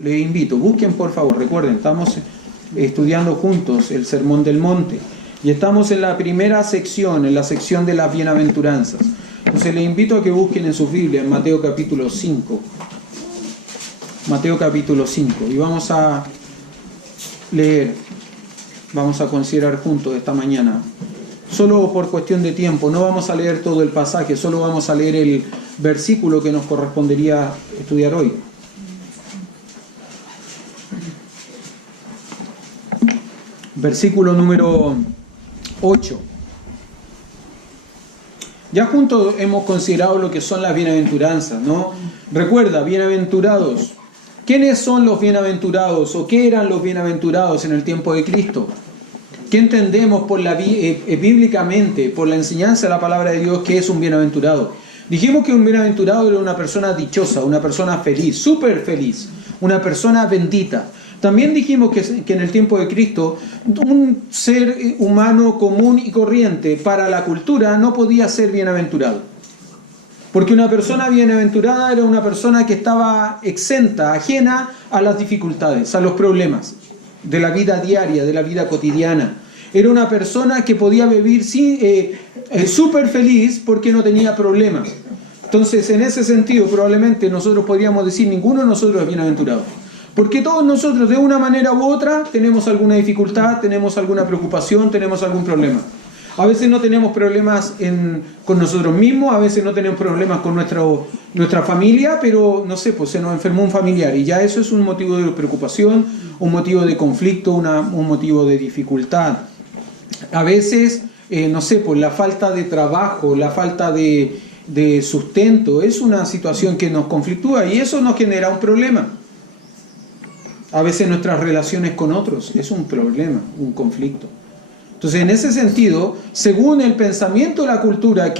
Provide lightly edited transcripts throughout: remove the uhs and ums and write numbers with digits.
Les invito, busquen por favor, recuerden, estamos estudiando juntos el Sermón del Monte y estamos en la primera sección, en la sección de las bienaventuranzas. Entonces les invito a que busquen en sus Biblias, en Mateo capítulo 5. Mateo capítulo 5. Y vamos a leer, vamos a considerar juntos esta mañana. Solo por cuestión de tiempo, no vamos a leer todo el pasaje, solo vamos a leer el versículo que nos correspondería estudiar hoy. Versículo número 8. Ya juntos hemos considerado lo que son las bienaventuranzas, ¿no? Recuerda, bienaventurados. ¿Quiénes son los bienaventurados o qué eran los bienaventurados en el tiempo de Cristo? ¿Qué entendemos bíblicamente, por la enseñanza de la palabra de Dios, que es un bienaventurado? Dijimos que un bienaventurado era una persona dichosa, una persona feliz, súper feliz, una persona bendita. También dijimos que en el tiempo de Cristo, un ser humano común y corriente para la cultura no podía ser bienaventurado. Porque una persona bienaventurada era una persona que estaba exenta, ajena a las dificultades, a los problemas de la vida diaria, de la vida cotidiana. Era una persona que podía vivir súper feliz porque no tenía problemas. Entonces, en ese sentido, probablemente nosotros podríamos decir, ninguno de nosotros es bienaventurado. Porque todos nosotros, de una manera u otra, tenemos alguna dificultad, tenemos alguna preocupación, tenemos algún problema. A veces no tenemos problemas con nosotros mismos, a veces no tenemos problemas con nuestra familia, pero no sé, pues se nos enfermó un familiar y ya eso es un motivo de preocupación, un motivo de conflicto, un motivo de dificultad. A veces, no sé, pues la falta de trabajo, la falta de sustento es una situación que nos conflictúa y eso nos genera un problema. A veces nuestras relaciones con otros es un problema, un conflicto. Entonces, en ese sentido, según el pensamiento de la cultura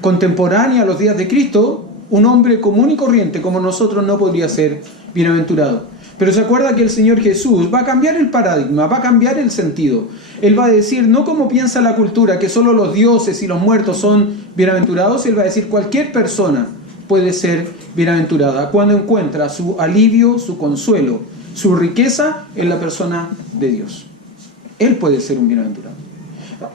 contemporánea a los días de Cristo, un hombre común y corriente como nosotros no podría ser bienaventurado. Pero se acuerda que el Señor Jesús va a cambiar el paradigma, va a cambiar el sentido. Él va a decir, no como piensa la cultura, que solo los dioses y los muertos son bienaventurados. Él va a decir, cualquier persona puede ser bienaventurada cuando encuentra su alivio, su consuelo, su riqueza en la persona de Dios. Él puede ser un bienaventurado.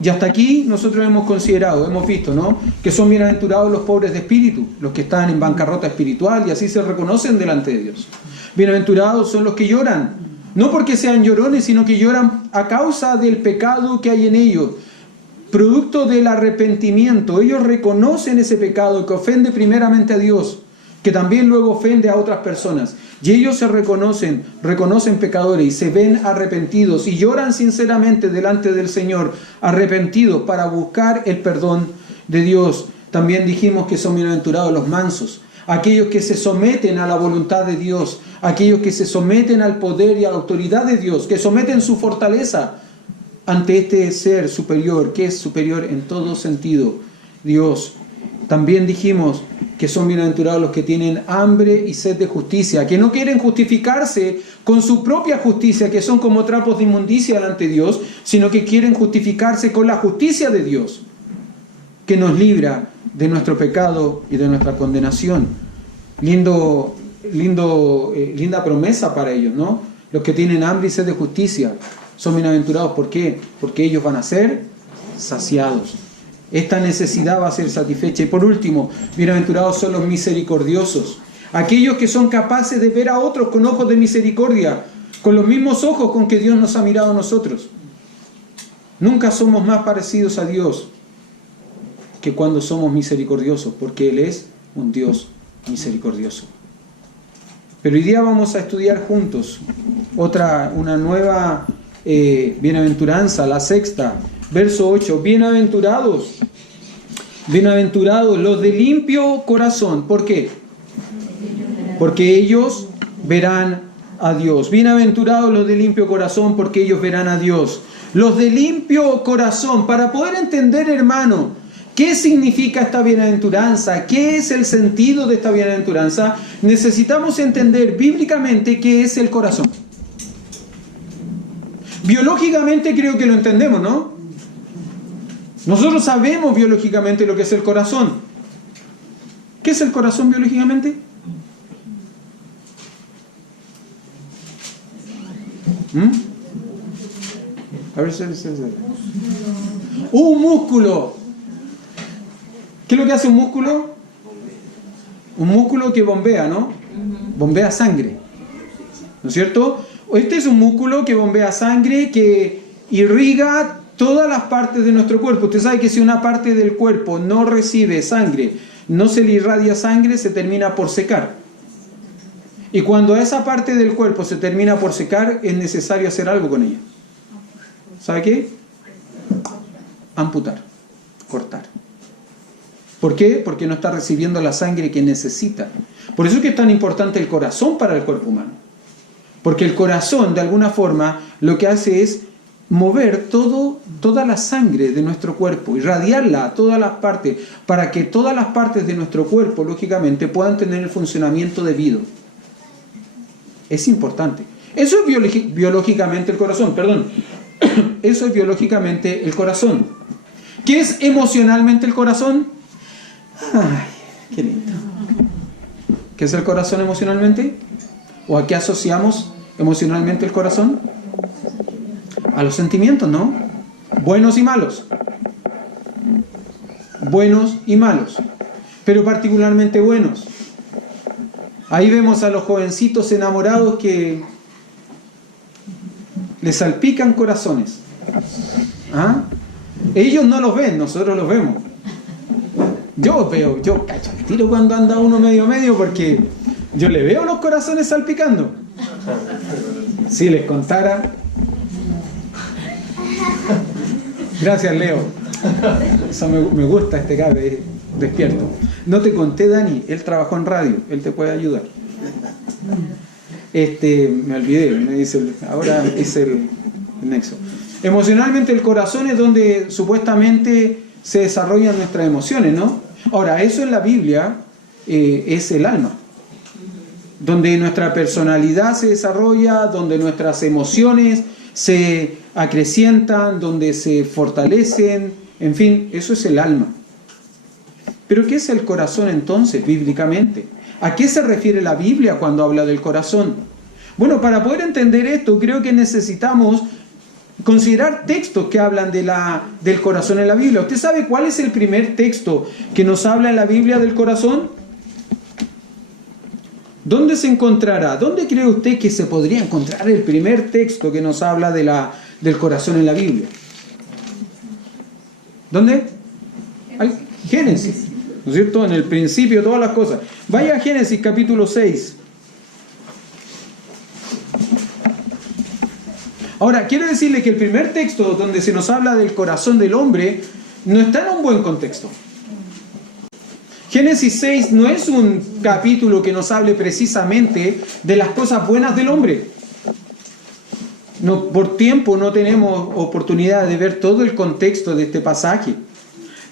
Y hasta aquí nosotros hemos considerado, hemos visto, ¿no?, que son bienaventurados los pobres de espíritu, los que están en bancarrota espiritual y así se reconocen delante de Dios. Bienaventurados son los que lloran, no porque sean llorones, sino que lloran a causa del pecado que hay en ellos, producto del arrepentimiento. Ellos reconocen ese pecado que ofende primeramente a Dios, que también luego ofende a otras personas. Y ellos se reconocen pecadores y se ven arrepentidos y lloran sinceramente delante del Señor, arrepentidos para buscar el perdón de Dios. También dijimos que son bienaventurados los mansos, aquellos que se someten a la voluntad de Dios, aquellos que se someten al poder y a la autoridad de Dios, que someten su fortaleza ante este ser superior, que es superior en todo sentido, Dios. También dijimos que son bienaventurados los que tienen hambre y sed de justicia, que no quieren justificarse con su propia justicia, que son como trapos de inmundicia delante de Dios, sino que quieren justificarse con la justicia de Dios, que nos libra de nuestro pecado y de nuestra condenación. Linda promesa para ellos, ¿no? Los que tienen hambre y sed de justicia son bienaventurados. ¿Por qué? Porque ellos van a ser saciados. Esta necesidad va a ser satisfecha. Y por último, bienaventurados son los misericordiosos, aquellos que son capaces de ver a otros con ojos de misericordia, con los mismos ojos con que Dios nos ha mirado a nosotros. Nunca somos más parecidos a Dios que cuando somos misericordiosos, porque Él es un Dios misericordioso. Pero hoy día vamos a estudiar juntos una nueva bienaventuranza, la sexta. Verso 8, bienaventurados los de limpio corazón. ¿Por qué? Porque ellos verán a Dios. Bienaventurados los de limpio corazón, porque ellos verán a Dios. Los de limpio corazón, para poder entender, hermano, ¿qué significa esta bienaventuranza? ¿Qué es el sentido de esta bienaventuranza? Necesitamos entender bíblicamente qué es el corazón. Biológicamente creo que lo entendemos, ¿no? Nosotros sabemos biológicamente lo que es el corazón. ¿Qué es el corazón biológicamente? A ver, un músculo. ¿Qué es lo que hace un músculo? Un músculo que bombea, ¿no? Bombea sangre, ¿no es cierto? Este es un músculo que bombea sangre, que irriga todas las partes de nuestro cuerpo. Usted sabe que si una parte del cuerpo no recibe sangre, no se le irradia sangre, se termina por secar. Y cuando esa parte del cuerpo se termina por secar, es necesario hacer algo con ella. ¿Sabe qué? Amputar, cortar. ¿Por qué? Porque no está recibiendo la sangre que necesita. Por eso es que es tan importante el corazón para el cuerpo humano. Porque el corazón, de alguna forma, lo que hace es mover toda la sangre de nuestro cuerpo, irradiarla a todas las partes, para que todas las partes de nuestro cuerpo, lógicamente, puedan tener el funcionamiento debido. Es importante. Eso es biológicamente el corazón, perdón. Eso es biológicamente el corazón. ¿Qué es emocionalmente el corazón? Ay, qué lindo. ¿Qué es el corazón emocionalmente? ¿O a qué asociamos emocionalmente el corazón? A los sentimientos, ¿no? Buenos y malos. Buenos y malos. Pero particularmente buenos. Ahí vemos a los jovencitos enamorados que les salpican corazones. ¿Ah? Ellos no los ven, nosotros los vemos. Yo cacho el tiro cuando anda uno medio porque yo le veo los corazones salpicando. Si les contara. Gracias, Leo. Eso me gusta este cabrón, despierto. No te conté, Dani, él trabajó en radio, él te puede ayudar. Me olvidé, me dice, ahora es el nexo. Emocionalmente el corazón es donde supuestamente se desarrollan nuestras emociones, ¿no? Ahora, eso en la Biblia es el alma, donde nuestra personalidad se desarrolla, donde nuestras emociones se acrecientan, donde se fortalecen, en fin, eso es el alma. ¿Pero qué es el corazón entonces, bíblicamente? ¿A qué se refiere la Biblia cuando habla del corazón? Bueno, para poder entender esto, creo que necesitamos considerar textos que hablan del corazón en la Biblia. ¿Usted sabe cuál es el primer texto que nos habla en la Biblia del corazón? ¿Dónde se encontrará? ¿Dónde cree usted que se podría encontrar el primer texto que nos habla del corazón en la Biblia? ¿Dónde? Génesis, ¿no es cierto? En el principio, todas las cosas. Vaya a Génesis capítulo 6. Ahora, quiero decirle que el primer texto donde se nos habla del corazón del hombre no está en un buen contexto. Génesis 6 no es un capítulo que nos hable precisamente de las cosas buenas del hombre. No, por tiempo no tenemos oportunidad de ver todo el contexto de este pasaje.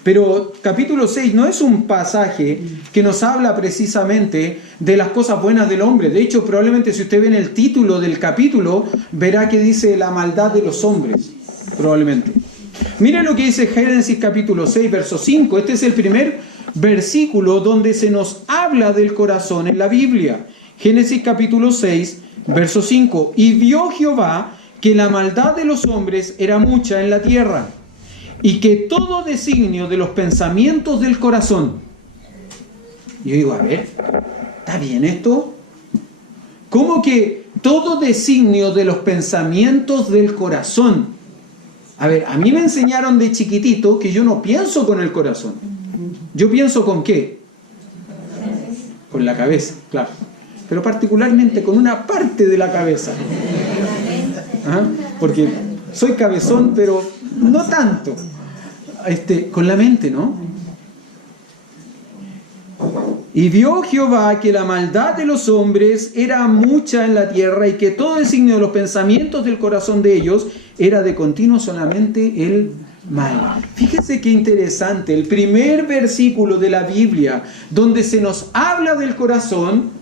Pero capítulo 6 no es un pasaje que nos habla precisamente de las cosas buenas del hombre. De hecho, probablemente si usted ve en el título del capítulo, verá que dice la maldad de los hombres, probablemente. Miren lo que dice Génesis capítulo 6, verso 5. Este es el primer versículo donde se nos habla del corazón en la Biblia. Génesis capítulo 6, verso 5. Y vio Jehová que la maldad de los hombres era mucha en la tierra, y que todo designio de los pensamientos del corazón. Y yo digo, a ver, ¿está bien esto? ¿Cómo que todo designio de los pensamientos del corazón? A ver, a mí me enseñaron de chiquitito que yo no pienso con el corazón. ¿Yo pienso con qué? Con la cabeza, claro. Pero particularmente con una parte de la cabeza. ¿Ah? Porque soy cabezón, pero no tanto. Con la mente, ¿no? Y vio Jehová que la maldad de los hombres era mucha en la tierra, y que todo designio de los pensamientos del corazón de ellos era de continuo solamente el mal. Fíjese qué interesante, el primer versículo de la Biblia donde se nos habla del corazón,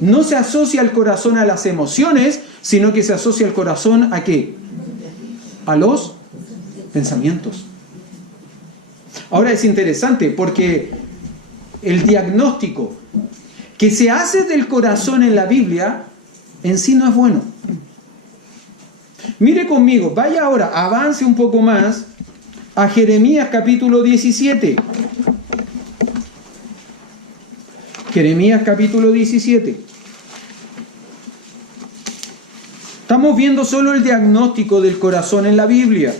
no se asocia el corazón a las emociones, sino que se asocia el corazón ¿a qué? A los pensamientos. Ahora es interesante porque el diagnóstico que se hace del corazón en la Biblia en sí no es bueno. Mire conmigo, vaya ahora, avance un poco más a Jeremías capítulo 17. Jeremías capítulo 17. Estamos viendo solo el diagnóstico del corazón en la Biblia.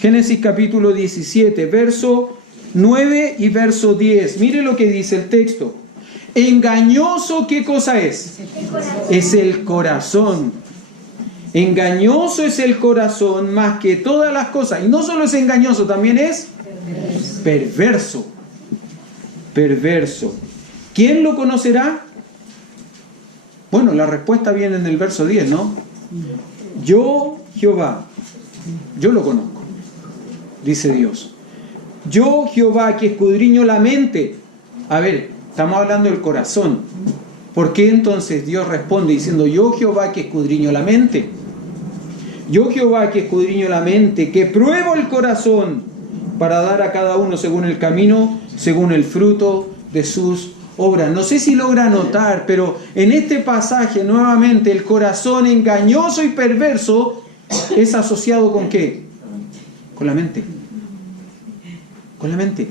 Génesis capítulo 17, verso 9 y verso 10. Mire lo que dice el texto. Engañoso, ¿qué cosa es? Es el corazón. Engañoso es el corazón más que todas las cosas. Y no solo es engañoso, también es perverso. Perverso. ¿Quién lo conocerá? Bueno, la respuesta viene en el verso 10, ¿no? Yo, Jehová, yo lo conozco, dice Dios. Yo, Jehová, que escudriño la mente. A ver, estamos hablando del corazón. ¿Por qué entonces Dios responde diciendo, yo, Jehová, que escudriño la mente? Yo, Jehová, que escudriño la mente, que pruebo el corazón para dar a cada uno según el camino, según el fruto de sus obras. No sé si logra notar, pero en este pasaje nuevamente el corazón engañoso y perverso es asociado ¿con qué? Con la mente. Con la mente.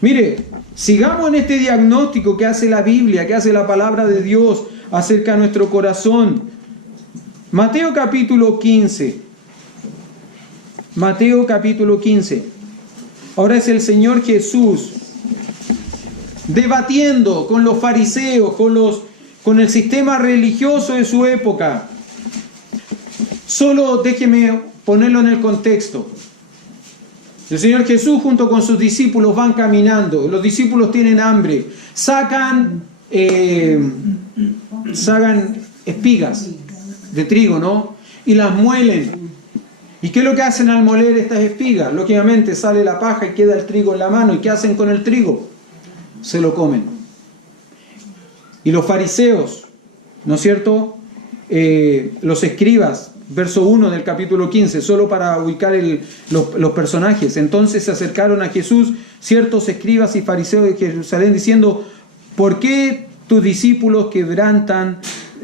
Mire, sigamos en este diagnóstico que hace la Biblia, que hace la palabra de Dios acerca de nuestro corazón. Mateo capítulo 15. Mateo capítulo 15. Ahora es el Señor Jesús debatiendo con los fariseos, con el sistema religioso de su época. Solo déjeme ponerlo en el contexto. El Señor Jesús junto con sus discípulos van caminando. Los discípulos tienen hambre. Sacan espigas de trigo, ¿no? Y las muelen. ¿Y qué es lo que hacen al moler estas espigas? Lógicamente sale la paja y queda el trigo en la mano. ¿Y qué hacen con el trigo? Se lo comen. Y los fariseos, ¿no es cierto? Los escribas, verso 1 del capítulo 15, solo para ubicar los personajes. Entonces se acercaron a Jesús ciertos escribas y fariseos de Jerusalén diciendo, ¿por qué tus discípulos quebrantan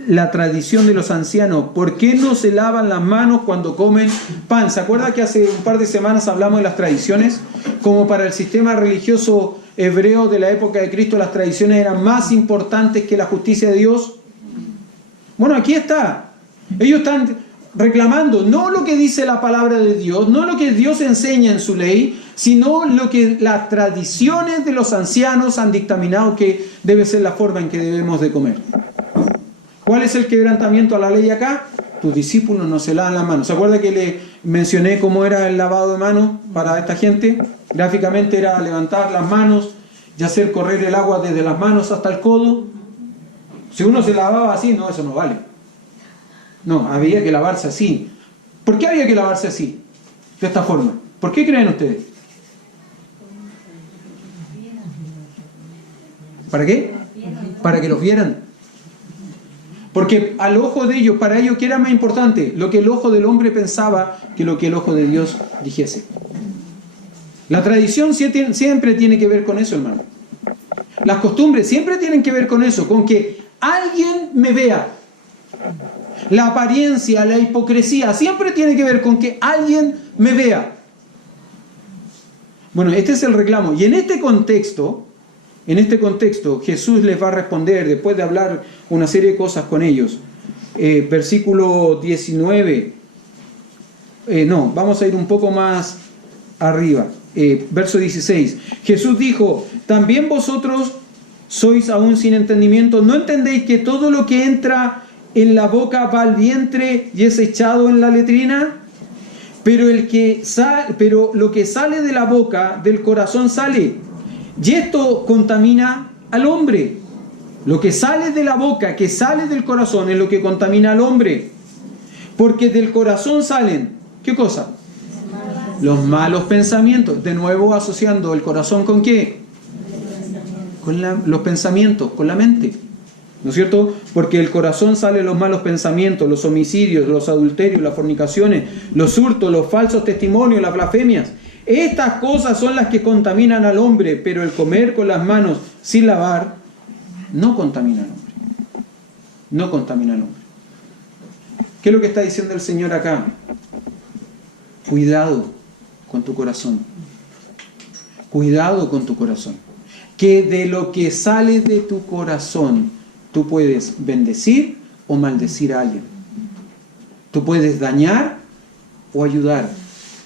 la tradición de los ancianos? ¿Por qué no se lavan las manos cuando comen pan? ¿Se acuerda que hace un par de semanas hablamos de las tradiciones? Como para el sistema religioso hebreo de la época de Cristo, las tradiciones eran más importantes que la justicia de Dios. Bueno, aquí está. Ellos están reclamando no lo que dice la palabra de Dios, no lo que Dios enseña en su ley, sino lo que las tradiciones de los ancianos han dictaminado que debe ser la forma en que debemos de comer. ¿Cuál es el quebrantamiento a la ley acá? Tus discípulos no se lavan las manos. ¿Se acuerda que le mencioné cómo era el lavado de manos para esta gente? Gráficamente era levantar las manos y hacer correr el agua desde las manos hasta el codo. Si uno se lavaba así, no, eso no vale. No, había que lavarse así. ¿Por qué había que lavarse así? De esta forma. ¿Por qué creen ustedes? ¿Para qué? Para que los vieran. Porque al ojo de ellos, para ellos, ¿qué era más importante? Lo que el ojo del hombre pensaba que lo que el ojo de Dios dijese. La tradición siempre tiene que ver con eso, hermano. Las costumbres siempre tienen que ver con eso, con que alguien me vea. La apariencia, la hipocresía, siempre tiene que ver con que alguien me vea. Bueno, este es el reclamo. Y en este contexto, Jesús les va a responder, después de hablar una serie de cosas con ellos. Versículo 19. Vamos a ir un poco más arriba. Verso 16. Jesús dijo, ¿también vosotros sois aún sin entendimiento? ¿No entendéis que todo lo que entra en la boca va al vientre y es echado en la letrina? Pero lo que sale de la boca, del corazón sale, y esto contamina al hombre. Lo que sale de la boca, que sale del corazón, es lo que contamina al hombre. Porque del corazón salen, ¿qué cosa? Los malos pensamientos. De nuevo asociando el corazón ¿con qué? Con los pensamientos, con la mente. ¿No es cierto? Porque del corazón salen los malos pensamientos, los homicidios, los adulterios, las fornicaciones, los hurtos, los falsos testimonios, las blasfemias. Estas cosas son las que contaminan al hombre, pero el comer con las manos sin lavar no contamina al hombre. No contamina al hombre. ¿Qué es lo que está diciendo el Señor acá? Cuidado con tu corazón. Cuidado con tu corazón. Que de lo que sale de tu corazón, tú puedes bendecir o maldecir a alguien. Tú puedes dañar o ayudar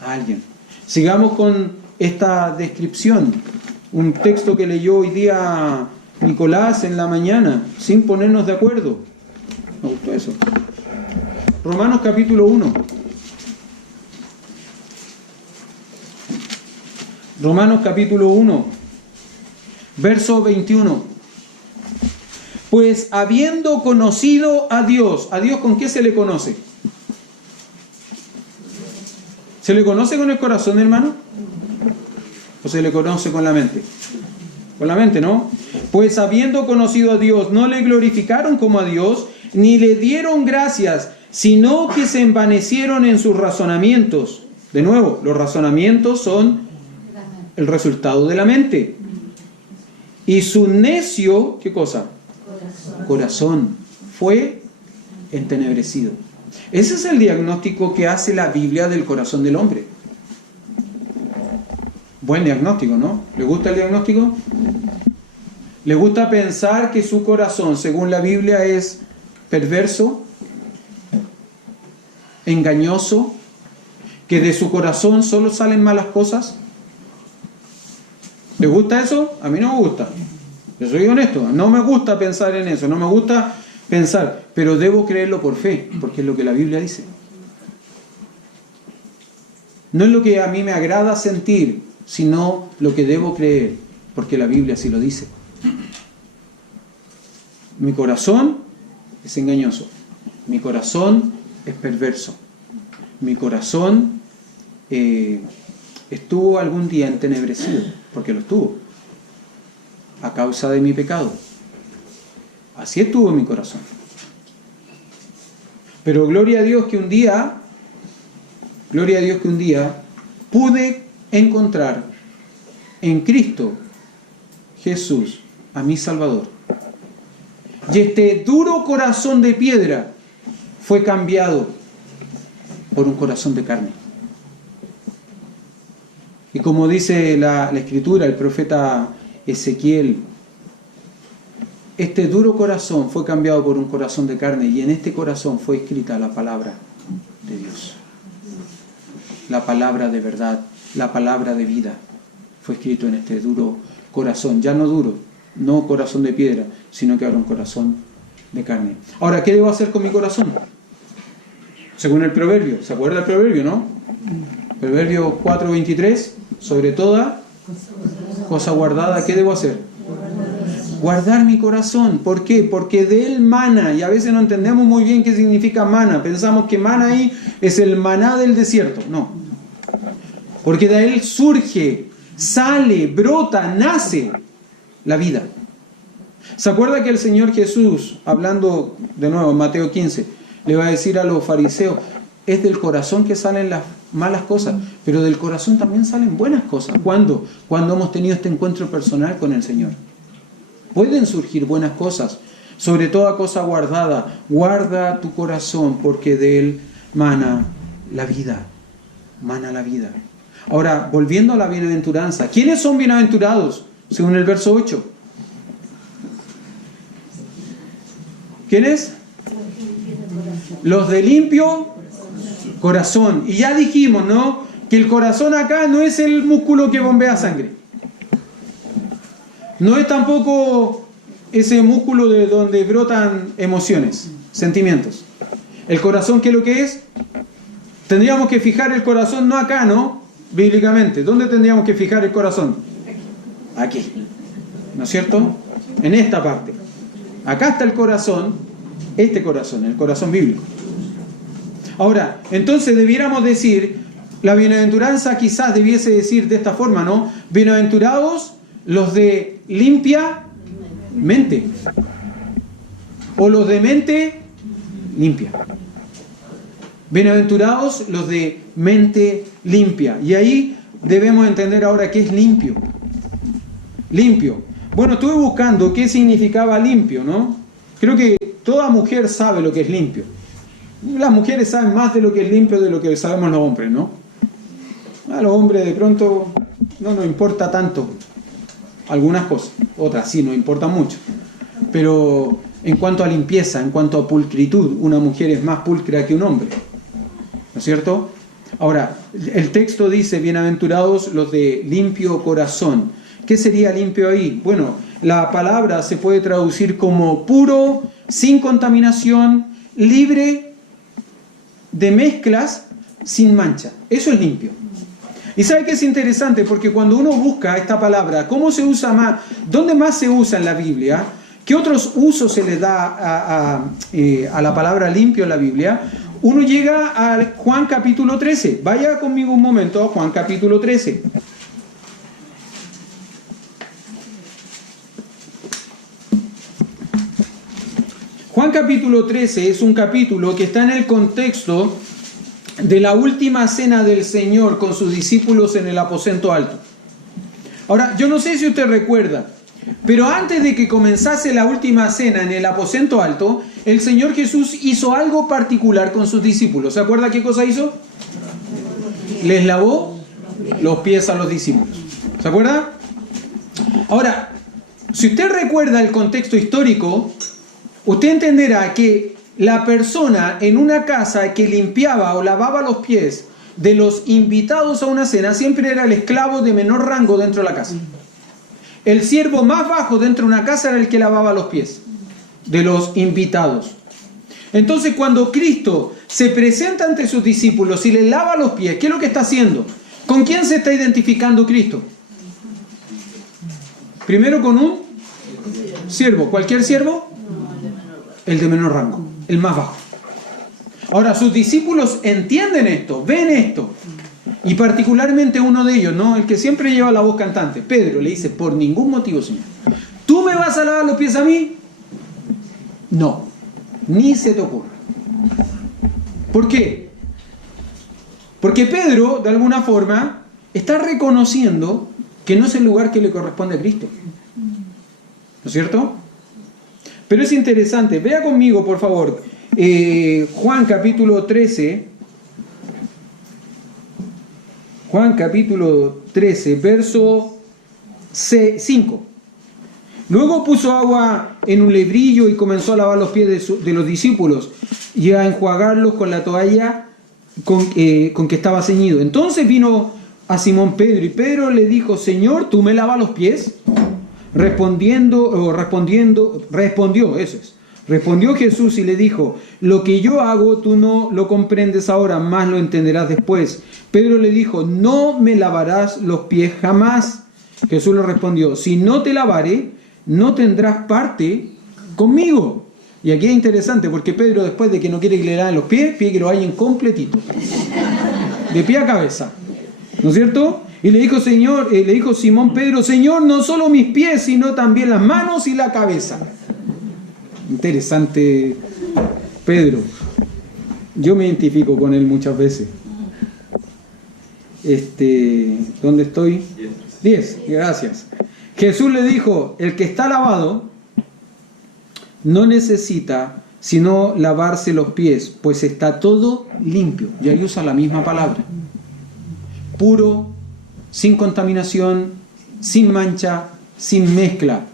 a alguien. Sigamos con esta descripción. Un texto que leyó hoy día Nicolás en la mañana, sin ponernos de acuerdo. Me gustó eso. Romanos capítulo 1. Romanos capítulo 1, verso 21. Pues habiendo conocido ¿a Dios con qué se le conoce? ¿Se le conoce con el corazón, hermano? ¿O se le conoce con la mente? Con la mente, ¿no? Pues habiendo conocido a Dios, no le glorificaron como a Dios, ni le dieron gracias, sino que se envanecieron en sus razonamientos. De nuevo, los razonamientos son el resultado de la mente. Y su necio, ¿qué cosa? Corazón fue entenebrecido. Ese es el diagnóstico que hace la Biblia del corazón del hombre. Buen diagnóstico, ¿no? ¿Le gusta el diagnóstico? ¿Le gusta pensar que su corazón, según la Biblia, es perverso, engañoso, que de su corazón solo salen malas cosas? ¿Le gusta eso? A mí no me gusta. Yo soy honesto. No me gusta pensar en eso. No me gusta pensar. Pero debo creerlo por fe, porque es lo que la Biblia dice. No es lo que a mí me agrada sentir, sino lo que debo creer, porque la Biblia así lo dice. Mi corazón es engañoso. Mi corazón es perverso. Mi corazón estuvo algún día entenebrecido, porque lo estuvo, a causa de mi pecado. Así estuvo mi corazón. Pero gloria a Dios que un día pude encontrar en Cristo Jesús a mi Salvador. Y este duro corazón de piedra fue cambiado por un corazón de carne. Y como dice la Escritura, el profeta Ezequiel, este duro corazón fue cambiado por un corazón de carne, y en este corazón fue escrita la palabra de Dios. La palabra de verdad, la palabra de vida, fue escrito en este duro corazón. Ya no duro, no corazón de piedra, sino que ahora un corazón de carne. Ahora, ¿qué debo hacer con mi corazón? Según el proverbio, ¿se acuerda el proverbio, no? Proverbio 4:23, sobre toda cosa guardada, ¿qué debo hacer? Guardar mi corazón. ¿Por qué? Porque de él mana, y a veces no entendemos muy bien qué significa mana. Pensamos que mana ahí es el maná del desierto. No. Porque de él surge, sale, brota, nace la vida. ¿Se acuerda que el Señor Jesús, hablando de nuevo en Mateo 15, le va a decir a los fariseos, es del corazón que salen las malas cosas, pero del corazón también salen buenas cosas? ¿Cuándo? Cuando hemos tenido este encuentro personal con el Señor. Pueden surgir buenas cosas, sobre toda cosa guardada. Guarda tu corazón, porque de él mana la vida. Mana la vida. Ahora, volviendo a la bienaventuranza, ¿quiénes son bienaventurados? Según el verso 8. ¿Quiénes? Los de limpio corazón. Y ya dijimos, ¿no? Que el corazón acá no es el músculo que bombea sangre. No es tampoco ese músculo de donde brotan emociones, sentimientos. El corazón, ¿qué es lo que es? Tendríamos que fijar el corazón no acá, ¿no? Bíblicamente. ¿Dónde tendríamos que fijar el corazón? Aquí. ¿No es cierto? En esta parte. Acá está el corazón, este corazón, el corazón bíblico. Ahora, entonces debiéramos decir, la bienaventuranza quizás debiese decir de esta forma, ¿no? Bienaventurados los de limpia mente, o los de mente limpia. Bienaventurados los de mente limpia. Y ahí debemos entender ahora qué es limpio. Limpio. Bueno, estuve buscando qué significaba limpio, ¿no? Creo que toda mujer sabe lo que es limpio. Las mujeres saben más de lo que es limpio de lo que sabemos los hombres, ¿no? A los hombres de pronto no nos importa tanto algunas cosas, otras sí nos importan mucho. Pero en cuanto a limpieza, en cuanto a pulcritud, una mujer es más pulcra que un hombre, ¿no es cierto? Ahora, el texto dice, bienaventurados los de limpio corazón. ¿Qué sería limpio ahí? Bueno, la palabra se puede traducir como puro, sin contaminación, libre de mezclas, sin mancha. Eso es limpio. Y ¿sabe qué es interesante? Porque cuando uno busca esta palabra, ¿cómo se usa más? ¿Dónde más se usa en la Biblia? ¿Qué otros usos se le da a la palabra limpio en la Biblia? Uno llega a Juan capítulo 13. Vaya conmigo un momento a Juan capítulo 13. Juan capítulo 13 es un capítulo que está en el contexto de la última cena del Señor con sus discípulos en el aposento alto. Ahora, yo no sé si usted recuerda, pero antes de que comenzase la última cena en el aposento alto, el Señor Jesús hizo algo particular con sus discípulos. ¿Se acuerda qué cosa hizo? Les lavó los pies a los discípulos. ¿Se acuerda? Ahora, si usted recuerda el contexto histórico, usted entenderá que la persona en una casa que limpiaba o lavaba los pies de los invitados a una cena siempre era el esclavo de menor rango dentro de la casa. El siervo más bajo dentro de una casa era el que lavaba los pies de los invitados. Entonces, cuando Cristo se presenta ante sus discípulos y les lava los pies, ¿qué es lo que está haciendo? ¿Con quién se está identificando Cristo? Primero con un siervo. ¿Cualquier siervo? El de menor rango, el más bajo. Ahora, sus discípulos entienden esto, ven esto. Y particularmente uno de ellos, ¿no? El que siempre lleva la voz cantante, Pedro, le dice, por ningún motivo, Señor. ¿Tú me vas a lavar los pies a mí? No, ni se te ocurra. ¿Por qué? Porque Pedro, de alguna forma, está reconociendo que no es el lugar que le corresponde a Cristo. ¿No es cierto? Pero es interesante. Vea conmigo, por favor, Juan capítulo 13. Juan capítulo 13, verso 5. Luego puso agua en un lebrillo y comenzó a lavar los pies de los discípulos y a enjuagarlos con la toalla con que estaba ceñido. Entonces vino a Simón Pedro y Pedro le dijo, Señor, ¿tú me lavas los pies? Respondió Jesús y le dijo, lo que yo hago tú no lo comprendes ahora, más lo entenderás después. Pedro le dijo, no me lavarás los pies jamás. Jesús le respondió, si no te lavare, no tendrás parte conmigo. Y aquí es interesante porque Pedro, después de que no quiere que le laven los pies, pide que lo hayan completito, de pie a cabeza, ¿no es cierto? Y le dijo Simón Pedro, Señor, no solo mis pies, sino también las manos y la cabeza. Interesante Pedro. Yo me identifico con él muchas veces. ¿Dónde estoy? 10, gracias. Jesús le dijo, el que está lavado no necesita sino lavarse los pies, pues está todo limpio. Y ahí usa la misma palabra. Puro, sin contaminación, sin mancha, sin mezcla.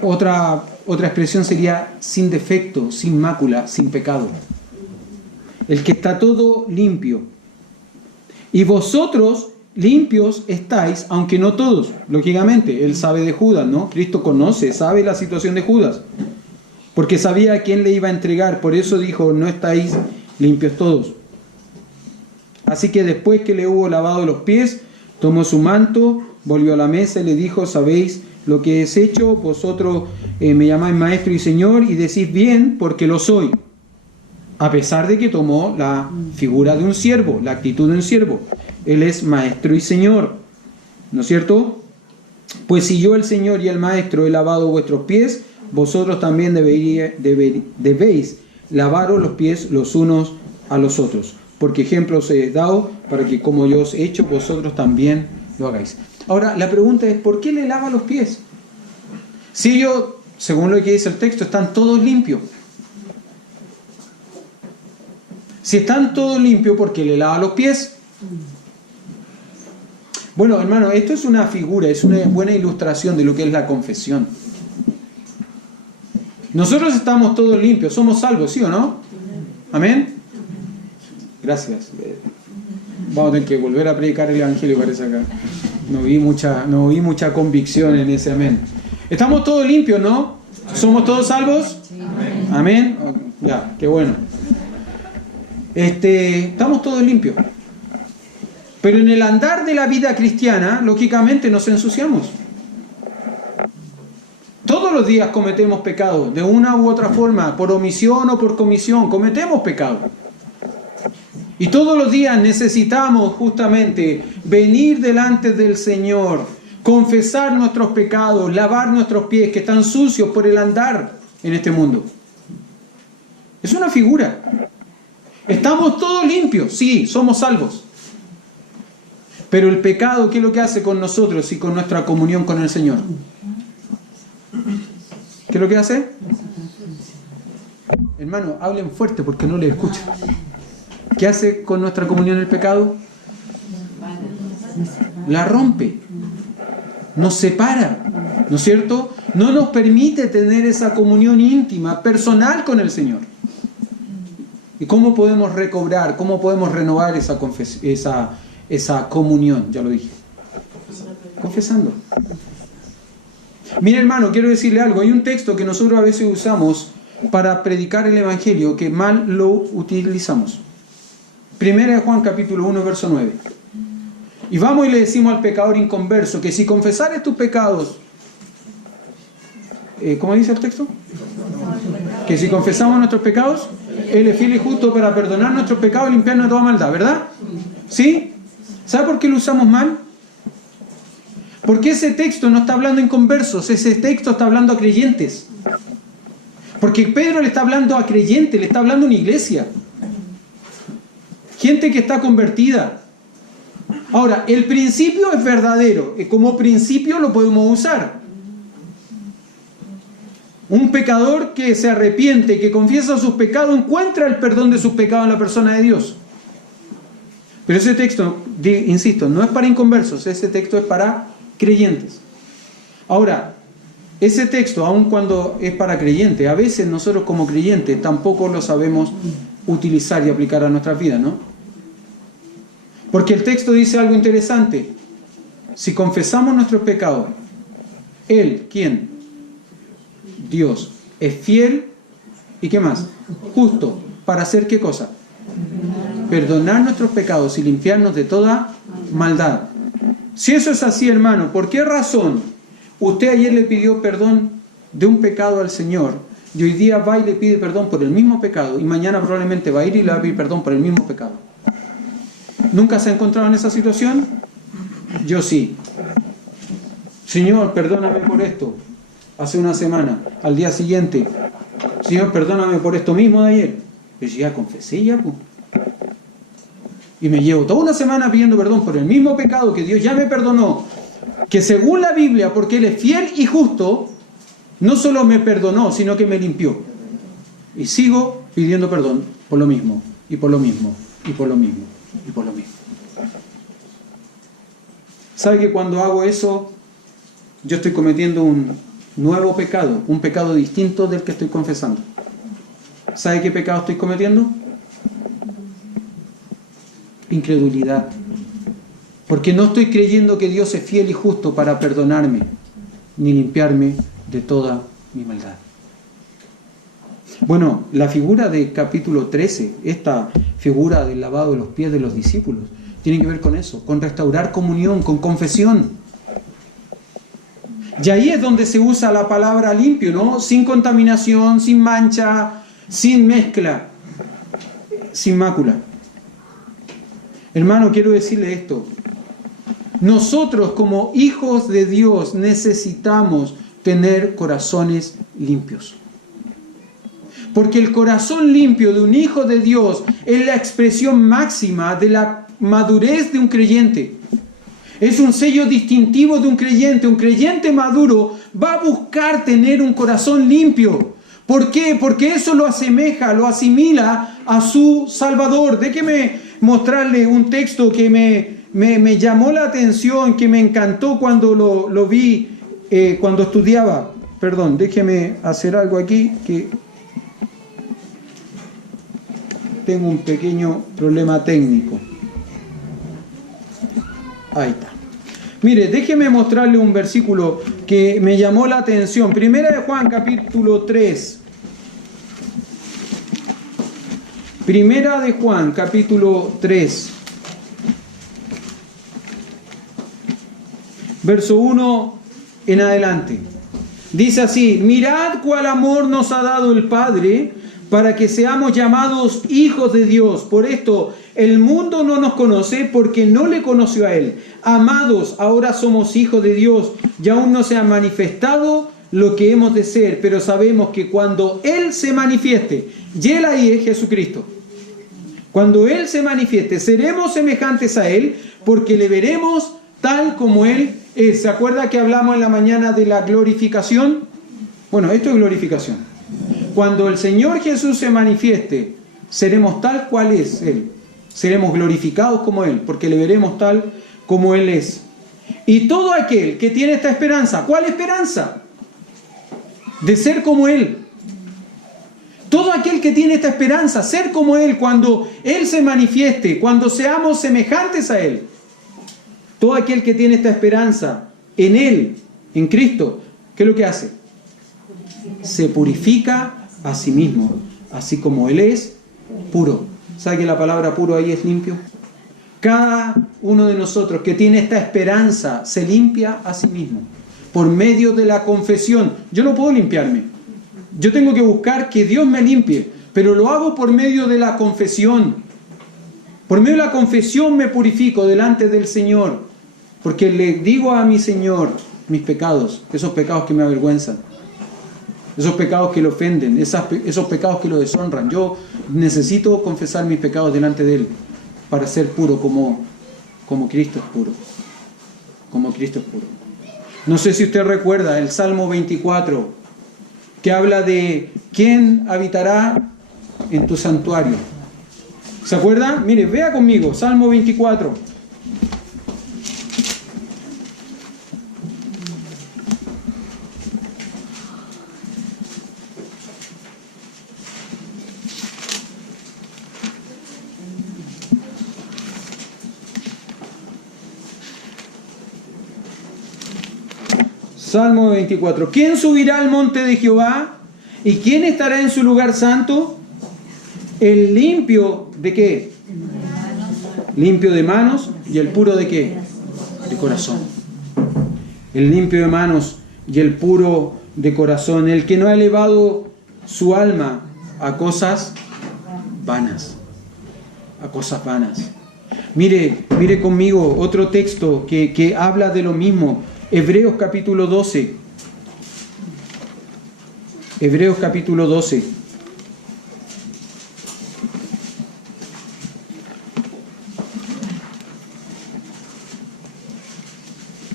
Otra expresión sería sin defecto, sin mácula, sin pecado. El que está todo limpio. Y vosotros limpios estáis, aunque no todos. Lógicamente, él sabe de Judas, ¿no? Cristo conoce, sabe la situación de Judas. Porque sabía a quién le iba a entregar. Por eso dijo, no estáis limpios todos. Así que después que le hubo lavado los pies, tomó su manto, volvió a la mesa y le dijo, ¿sabéis lo que es hecho? Vosotros me llamáis maestro y señor y decís bien porque lo soy. A pesar de que tomó la figura de un siervo, la actitud de un siervo. Él es maestro y señor, ¿no es cierto? Pues si yo el Señor y el maestro he lavado vuestros pies, vosotros también debéis lavaros los pies los unos a los otros. Porque ejemplo os he dado para que como yo os he hecho, vosotros también lo hagáis. Ahora, la pregunta es, ¿por qué le lava los pies? Si ellos, según lo que dice el texto, están todos limpios. Si están todos limpios, ¿por qué le lava los pies? Bueno, hermano, esto es una figura, es una buena ilustración de lo que es la confesión. Nosotros estamos todos limpios, somos salvos, ¿sí o no? ¿Amén? Gracias. Vamos a tener que volver a predicar el Evangelio, parece acá. No vi mucha convicción en ese amén. Estamos todos limpios, ¿no? ¿Somos todos salvos? Amén. Ya, qué bueno. Estamos todos limpios. Pero en el andar de la vida cristiana, lógicamente nos ensuciamos. Todos los días cometemos pecados, de una u otra forma, por omisión o por comisión, cometemos pecados. Y todos los días necesitamos justamente venir delante del Señor, confesar nuestros pecados, lavar nuestros pies que están sucios por el andar en este mundo. Es una figura. Estamos todos limpios, sí, somos salvos. Pero el pecado, ¿qué es lo que hace con nosotros y con nuestra comunión con el Señor? ¿Qué es lo que hace? Hermano, hablen fuerte porque no les escucho. ¿Qué hace con nuestra comunión el pecado? La rompe. Nos separa, ¿no es cierto? No nos permite tener esa comunión íntima, personal con el Señor. ¿Y cómo podemos recobrar, cómo podemos renovar esa comunión? Ya lo dije. Confesando. Mire, hermano, quiero decirle algo. Hay un texto que nosotros a veces usamos para predicar el Evangelio que mal lo utilizamos. Primera de Juan capítulo 1, verso 9. Y vamos y le decimos al pecador inconverso que si confesares tus pecados, ¿cómo dice el texto? Que si confesamos nuestros pecados, Él es fiel y justo para perdonar nuestros pecados y limpiarnos de toda maldad, ¿verdad? ¿Sí? ¿Sabe por qué lo usamos mal? Porque ese texto no está hablando a inconversos, ese texto está hablando a creyentes. Porque Pedro le está hablando a creyentes, le está hablando a una iglesia. Gente que está convertida. Ahora, el principio es verdadero, y como principio lo podemos usar. Un pecador que se arrepiente, que confiesa sus pecados, encuentra el perdón de sus pecados en la persona de Dios. Pero ese texto, insisto, no es para inconversos, ese texto es para creyentes. Ahora, ese texto, aun cuando es para creyentes, a veces nosotros como creyentes tampoco lo sabemos utilizar y aplicar a nuestras vidas, ¿no? Porque el texto dice algo interesante. Si confesamos nuestros pecados, Él, ¿quién? Dios, es fiel y ¿qué más? Justo. ¿Para hacer qué cosa? Perdonar nuestros pecados y limpiarnos de toda maldad. Si eso es así, hermano, ¿por qué razón usted ayer le pidió perdón de un pecado al Señor y hoy día va y le pide perdón por el mismo pecado y mañana probablemente va a ir y le va a pedir perdón por el mismo pecado? ¿Nunca se ha encontrado en esa situación? Yo sí. Señor, perdóname por esto. Hace una semana, al día siguiente, Señor, perdóname por esto mismo de ayer. Pero ya confesé ya, pues. Y me llevo toda una semana pidiendo perdón por el mismo pecado que Dios ya me perdonó. Que según la Biblia, porque Él es fiel y justo, no solo me perdonó, sino que me limpió. Y sigo pidiendo perdón por lo mismo, y por lo mismo, y por lo mismo, y por lo mismo. ¿Sabe que cuando hago eso, yo estoy cometiendo un nuevo pecado, un pecado distinto del que estoy confesando? ¿Sabe qué pecado estoy cometiendo? Incredulidad. Porque no estoy creyendo que Dios es fiel y justo para perdonarme, ni limpiarme de toda mi maldad. Bueno, la figura de capítulo 13, esta figura del lavado de los pies de los discípulos, tiene que ver con eso, con restaurar comunión, con confesión. Y ahí es donde se usa la palabra limpio, ¿no? Sin contaminación, sin mancha, sin mezcla, sin mácula. Hermano, quiero decirle esto. Nosotros como hijos de Dios necesitamos tener corazones limpios. Porque el corazón limpio de un hijo de Dios es la expresión máxima de la madurez de un creyente. Es un sello distintivo de un creyente. Un creyente maduro va a buscar tener un corazón limpio. ¿Por qué? Porque eso lo asemeja, lo asimila a su Salvador. Déjeme mostrarle un texto que me llamó la atención, que me encantó cuando lo vi, cuando estudiaba. Perdón, déjeme hacer algo aquí, que tengo un pequeño problema técnico. Ahí está. Mire, déjeme mostrarle un versículo que me llamó la atención. Primera de Juan, capítulo 3. Primera de Juan, capítulo 3. Verso 1 en adelante. Dice así: mirad cuál amor nos ha dado el Padre para que seamos llamados hijos de Dios. Por esto el mundo no nos conoce porque no le conoció a Él. Amados, ahora somos hijos de Dios y aún no se ha manifestado lo que hemos de ser, pero sabemos que cuando Él se manifieste, y Él ahí es Jesucristo, cuando Él se manifieste, seremos semejantes a Él porque le veremos tal como Él es. ¿Se acuerda que hablamos en la mañana de la glorificación? Bueno, esto es glorificación. Cuando el Señor Jesús se manifieste, seremos tal cual es Él. Seremos glorificados como Él, porque le veremos tal como Él es. Y todo aquel que tiene esta esperanza, ¿cuál esperanza? De ser como Él. Todo aquel que tiene esta esperanza, ser como Él, cuando Él se manifieste, cuando seamos semejantes a Él. Todo aquel que tiene esta esperanza en Él, en Cristo, ¿qué es lo que hace? Se purifica a sí mismo, así como Él es puro. ¿Sabe que la palabra puro ahí es limpio? Cada uno de nosotros que tiene esta esperanza se limpia a sí mismo por medio de la confesión. Yo no puedo limpiarme. Yo tengo que buscar que Dios me limpie, pero lo hago por medio de la confesión. Por medio de la confesión me purifico delante del Señor, porque le digo a mi Señor mis pecados, esos pecados que me avergüenzan, esos pecados que le ofenden, esos pecados que lo deshonran. Yo necesito confesar mis pecados delante de Él para ser puro como Cristo es puro. Como Cristo es puro. No sé si usted recuerda el Salmo 24, que habla de quién habitará en tu santuario. ¿Se acuerda? Mire, vea conmigo, Salmo 24. Salmo 24. ¿Quién subirá al monte de Jehová? ¿Y quién estará en su lugar santo? El limpio ¿de qué? Limpio de manos. ¿Y el puro de qué? De corazón. El limpio de manos y el puro de corazón. El que no ha elevado su alma a cosas vanas. A cosas vanas. Mire conmigo otro texto que habla de lo mismo. Hebreos capítulo 12. Hebreos capítulo 12.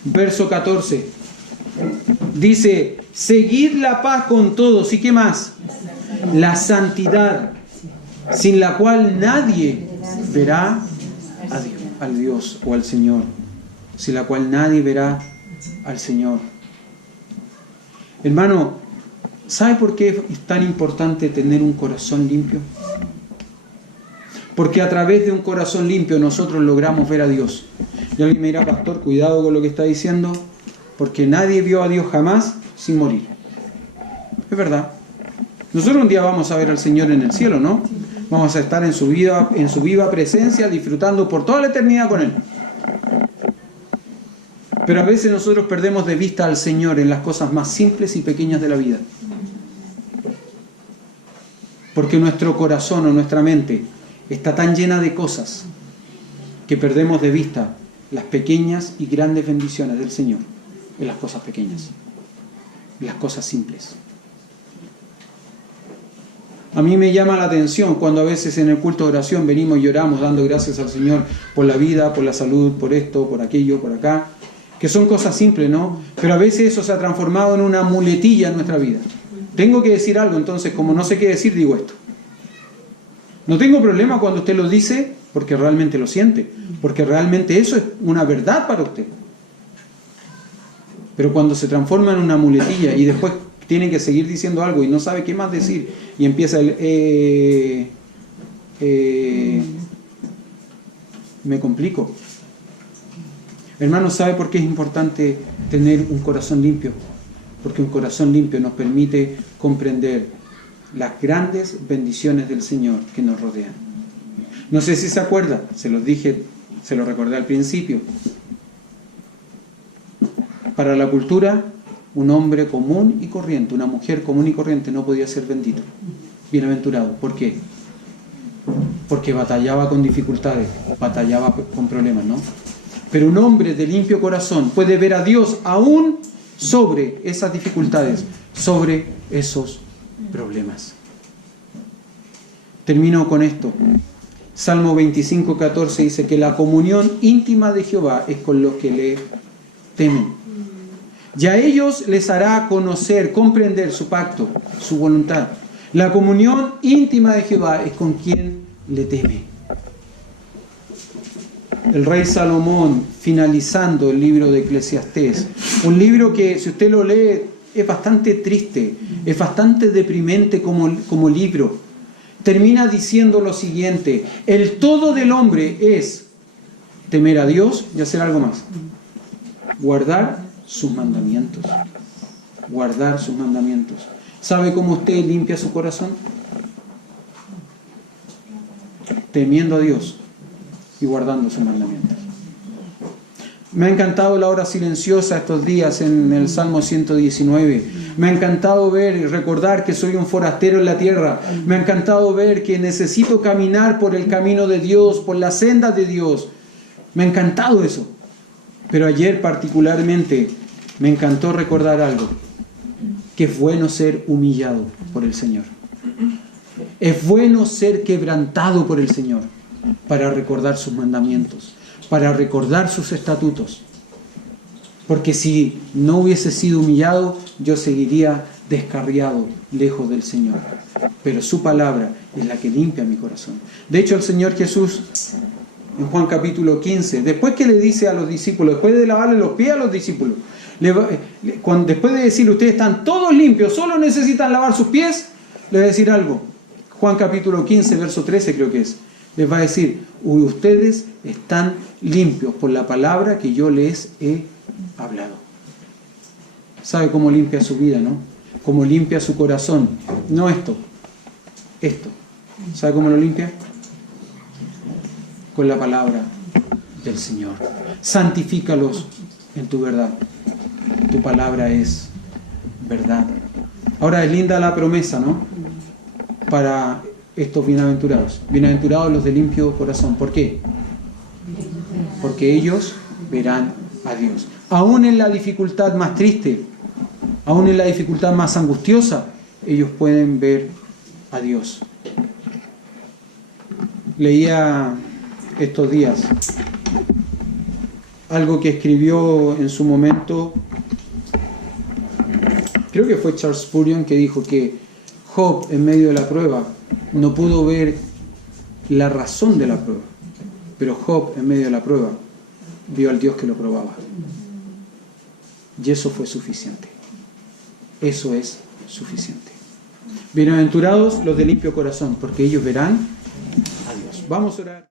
Verso 14. Dice: seguid la paz con todos. ¿Y qué más? La santidad, sin la cual nadie verá a Dios o al Señor. Sin la cual nadie verá al Señor. Hermano, ¿sabe por qué es tan importante tener un corazón limpio? Porque a través de un corazón limpio nosotros logramos ver a Dios. Y alguien me dirá: pastor, cuidado con lo que está diciendo, porque nadie vio a Dios jamás sin morir. Es verdad. Nosotros un día vamos a ver al Señor en el cielo, ¿no? Vamos a estar en su viva presencia, disfrutando por toda la eternidad con Él. Pero a veces nosotros perdemos de vista al Señor en las cosas más simples y pequeñas de la vida. Porque nuestro corazón o nuestra mente está tan llena de cosas que perdemos de vista las pequeñas y grandes bendiciones del Señor en las cosas pequeñas, en las cosas simples. A mí me llama la atención cuando a veces en el culto de oración venimos y lloramos dando gracias al Señor por la vida, por la salud, por esto, por aquello, por acá, que son cosas simples, ¿no? Pero a veces eso se ha transformado en una muletilla en nuestra vida. Tengo que decir algo, entonces, como no sé qué decir, digo esto. No tengo problema cuando usted lo dice porque realmente lo siente, porque realmente eso es una verdad para usted. Pero cuando se transforma en una muletilla y después tiene que seguir diciendo algo y no sabe qué más decir y empieza el me complico. Hermanos, ¿sabe por qué es importante tener un corazón limpio? Porque un corazón limpio nos permite comprender las grandes bendiciones del Señor que nos rodean. No sé si se acuerda, se los dije, se los recordé al principio. Para la cultura, un hombre común y corriente, una mujer común y corriente no podía ser bendito, bienaventurado. ¿Por qué? Porque batallaba con dificultades, batallaba con problemas, ¿no? Pero un hombre de limpio corazón puede ver a Dios aún sobre esas dificultades, sobre esos problemas. Termino con esto. Salmo 25:14 dice que la comunión íntima de Jehová es con los que le temen. Y a ellos les hará conocer, comprender su pacto, su voluntad. La comunión íntima de Jehová es con quien le teme. El rey Salomón, finalizando el libro de Eclesiastés, un libro que si usted lo lee es bastante triste, es bastante deprimente como libro, termina diciendo lo siguiente: el todo del hombre es temer a Dios y hacer algo más, guardar sus mandamientos, guardar sus mandamientos. ¿Sabe cómo usted limpia su corazón? Temiendo a Dios y guardando sus mandamientos. Me ha encantado la hora silenciosa estos días en el Salmo 119. Me ha encantado ver y recordar que soy un forastero en la tierra. Me ha encantado ver que necesito caminar por el camino de Dios, por la senda de Dios. Me ha encantado eso. Pero ayer particularmente me encantó recordar algo, que es bueno ser humillado por el Señor. Es bueno ser quebrantado por el Señor para recordar sus mandamientos, para recordar sus estatutos. Porque si no hubiese sido humillado, yo seguiría descarriado, lejos del Señor. Pero su palabra es la que limpia mi corazón. De hecho, el Señor Jesús, en Juan capítulo 15, después que le dice a los discípulos, después de lavarle los pies a los discípulos, después de decirle, ustedes están todos limpios, solo necesitan lavar sus pies, les va a decir algo. Juan capítulo 15, verso 13 creo que es. Les va a decir, ustedes están limpios por la palabra que yo les he hablado. ¿Sabe cómo limpia su vida, no? Cómo limpia su corazón. No esto. ¿Sabe cómo lo limpia? Con la palabra del Señor. Santifícalos en tu verdad. Tu palabra es verdad. Ahora es linda la promesa, ¿no? Para estos bienaventurados. Bienaventurados los de limpio corazón. ¿Por qué? Porque ellos verán a Dios. Aún en la dificultad más triste, aún en la dificultad más angustiosa, ellos pueden ver a Dios. Leía estos días algo que escribió en su momento, creo que fue Charles Spurgeon, que dijo que Job, en medio de la prueba, no pudo ver la razón de la prueba, pero Job, en medio de la prueba, vio al Dios que lo probaba. Y eso fue suficiente. Eso es suficiente. Bienaventurados los de limpio corazón, porque ellos verán a Dios. Vamos a orar.